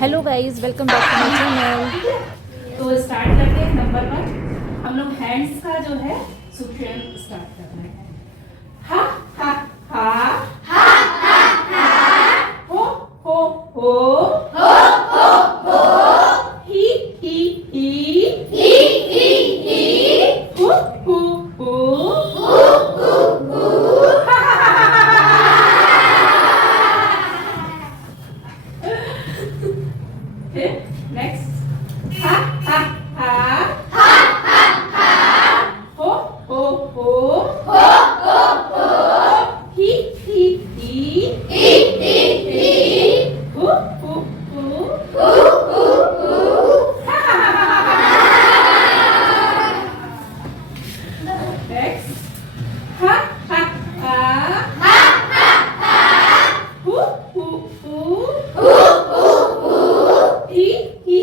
Hello guys, welcome back to my channel. तो start करते हैं। नंबर 1 हम लोग हैंड्स का जो है सूत्र स्टार्ट कर रहे हैं। हा हा हा हो हो हो ही हु हु फिर नेक्स्ट हा हा हा हो ही हु नेक्स्ट हा हा हु ही हो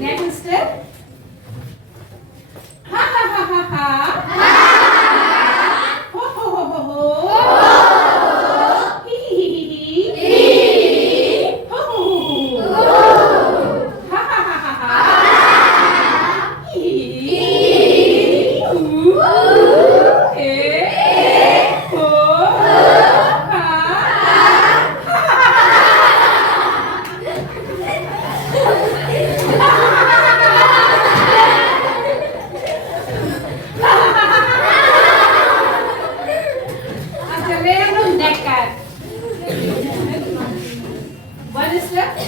नेक्स्ट स्टेप हा हो One is left.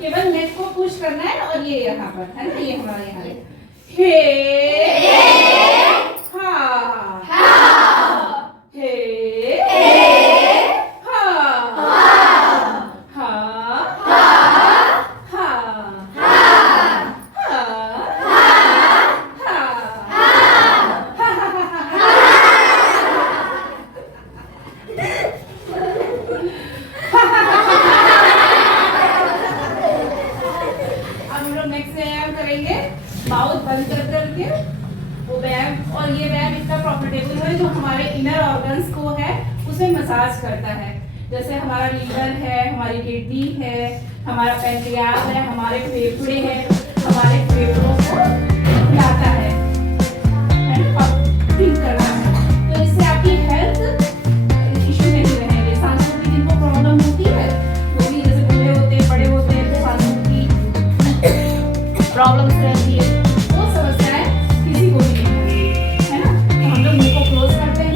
केवल नेक को पुश करना है और ये यहाँ पर है ना, ये हमारे यहाँ है हे हा हे हा हा माउथ बंद कर करके वो व्यायाम, और ये व्यायाम इतना प्रॉफिटेबल है जो हमारे इनर ऑर्गन्स को है उसे मसाज करता है। जैसे हमारा लीवर है, हमारी किडनी है, हमारा पैंक्रियास है, हमारे फेफड़े हैं, हमारे फेफड़ों को हिलाता है ठीक करना है। तो इससे आपकी हेल्थ इश्यू नहीं रहेंगे। सांसों की जिनको प्रॉब्लम होती है, वो भी जैसे बूढ़े होते हैं, बड़े होते हैं, तो सांसों की प्रॉब्लम्स रहती है, वो समस्याएं किसी को भी नहीं होती है ना। तो हम लोग मुंह को क्लोज करते हैं,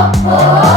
ओ